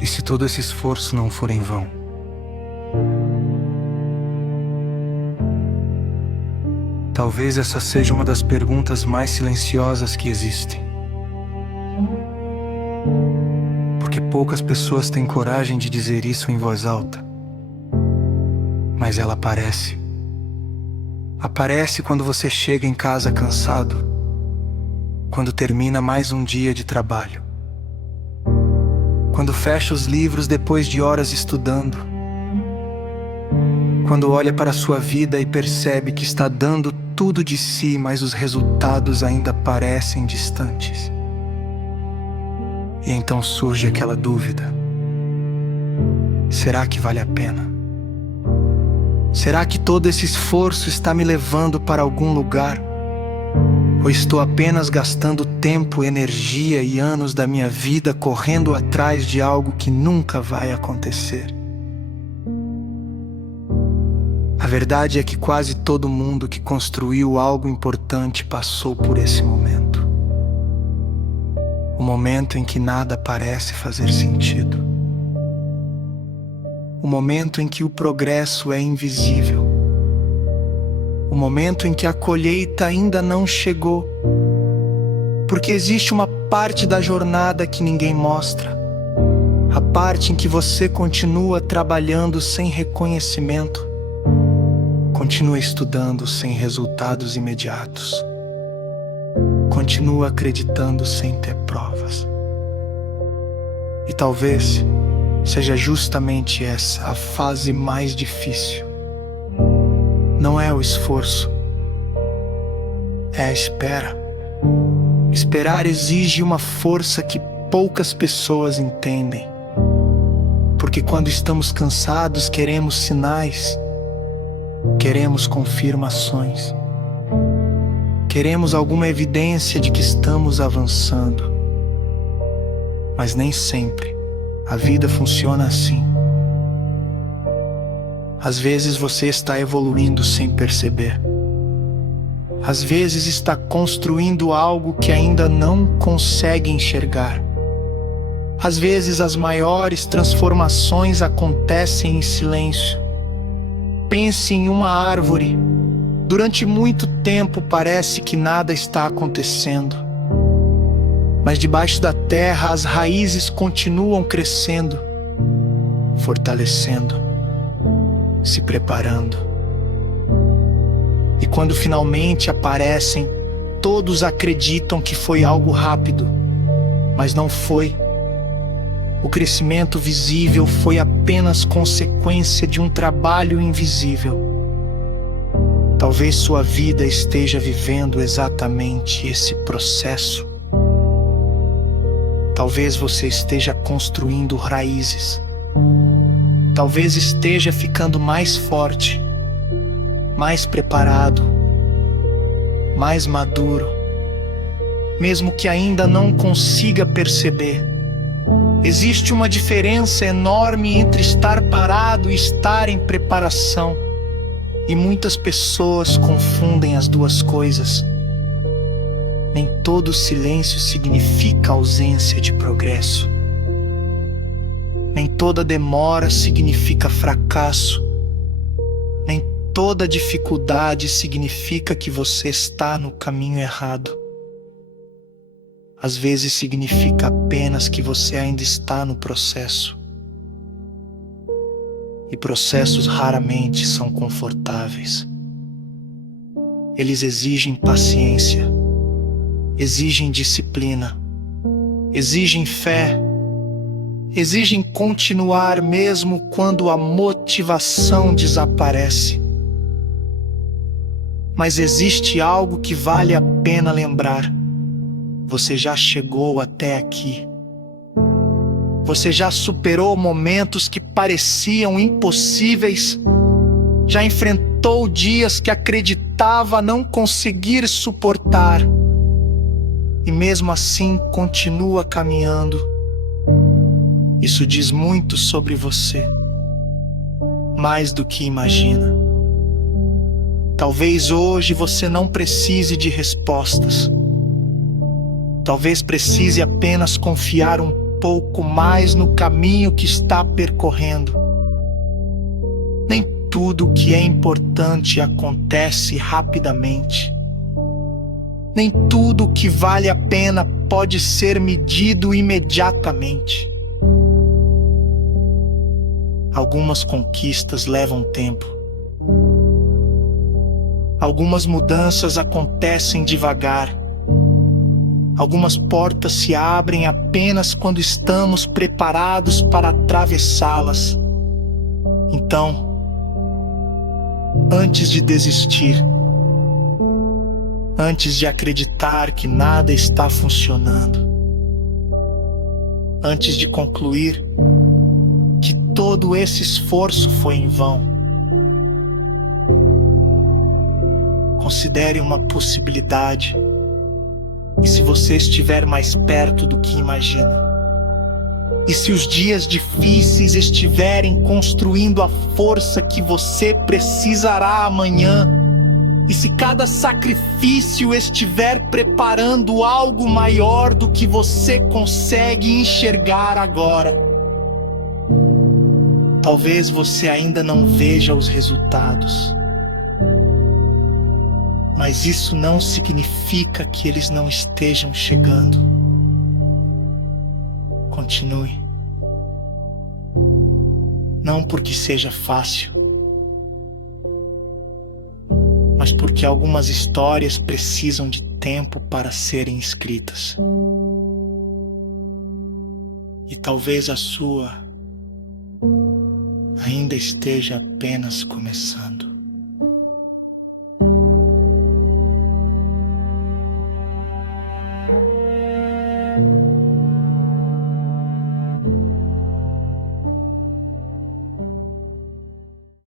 E se todo esse esforço não for em vão? Talvez essa seja uma das perguntas mais silenciosas que existem. Porque poucas pessoas têm coragem de dizer isso em voz alta. Mas ela aparece. Aparece quando você chega em casa cansado, quando termina mais um dia de trabalho, quando fecha os livros depois de horas estudando, quando olha para a sua vida e percebe que está dando tudo de si, mas os resultados ainda parecem distantes. E então surge aquela dúvida: será que vale a pena? Será que todo esse esforço está me levando para algum lugar? Ou estou apenas gastando tempo, energia e anos da minha vida correndo atrás de algo que nunca vai acontecer? A verdade é que quase todo mundo que construiu algo importante passou por esse momento. O momento em que nada parece fazer sentido. O momento em que o progresso é invisível. O momento em que a colheita ainda não chegou. Porque existe uma parte da jornada que ninguém mostra. A parte em que você continua trabalhando sem reconhecimento. Continua estudando sem resultados imediatos. Continua acreditando sem ter provas. E talvez seja justamente essa a fase mais difícil. Não é o esforço, é a espera. Esperar exige uma força que poucas pessoas entendem. Porque quando estamos cansados, queremos sinais, queremos confirmações, queremos alguma evidência de que estamos avançando. Mas nem sempre a vida funciona assim. Às vezes você está evoluindo sem perceber. Às vezes está construindo algo que ainda não consegue enxergar. Às vezes as maiores transformações acontecem em silêncio. Pense em uma árvore. Durante muito tempo parece que nada está acontecendo. Mas debaixo da terra as raízes continuam crescendo, fortalecendo, se preparando. E quando finalmente aparecem, todos acreditam que foi algo rápido, mas não foi. O crescimento visível foi apenas consequência de um trabalho invisível. Talvez sua vida esteja vivendo exatamente esse processo. Talvez você esteja construindo raízes. Talvez esteja ficando mais forte, mais preparado, mais maduro, mesmo que ainda não consiga perceber. Existe uma diferença enorme entre estar parado e estar em preparação, e muitas pessoas confundem as duas coisas. Nem todo silêncio significa ausência de progresso. Nem toda demora significa fracasso. Nem toda dificuldade significa que você está no caminho errado. Às vezes significa apenas que você ainda está no processo. E processos raramente são confortáveis. Eles exigem paciência, exigem disciplina, exigem fé, exigem continuar mesmo quando a motivação desaparece. Mas existe algo que vale a pena lembrar. Você já chegou até aqui. Você já superou momentos que pareciam impossíveis. Já enfrentou dias que acreditava não conseguir suportar. E mesmo assim continua caminhando. Isso diz muito sobre você. Mais do que imagina. Talvez hoje você não precise de respostas. Talvez precise apenas confiar um pouco mais no caminho que está percorrendo. Nem tudo que é importante acontece rapidamente. Nem tudo que vale a pena pode ser medido imediatamente. Algumas conquistas levam tempo. Algumas mudanças acontecem devagar. Algumas portas se abrem apenas quando estamos preparados para atravessá-las. Então, antes de desistir, antes de acreditar que nada está funcionando, antes de concluir que todo esse esforço foi em vão, considere uma possibilidade. E se você estiver mais perto do que imagina? E se os dias difíceis estiverem construindo a força que você precisará amanhã? E se cada sacrifício estiver preparando algo maior do que você consegue enxergar agora? Talvez você ainda não veja os resultados. Mas isso não significa que eles não estejam chegando. Continue. Não porque seja fácil, mas porque algumas histórias precisam de tempo para serem escritas. E talvez a sua ainda esteja apenas começando.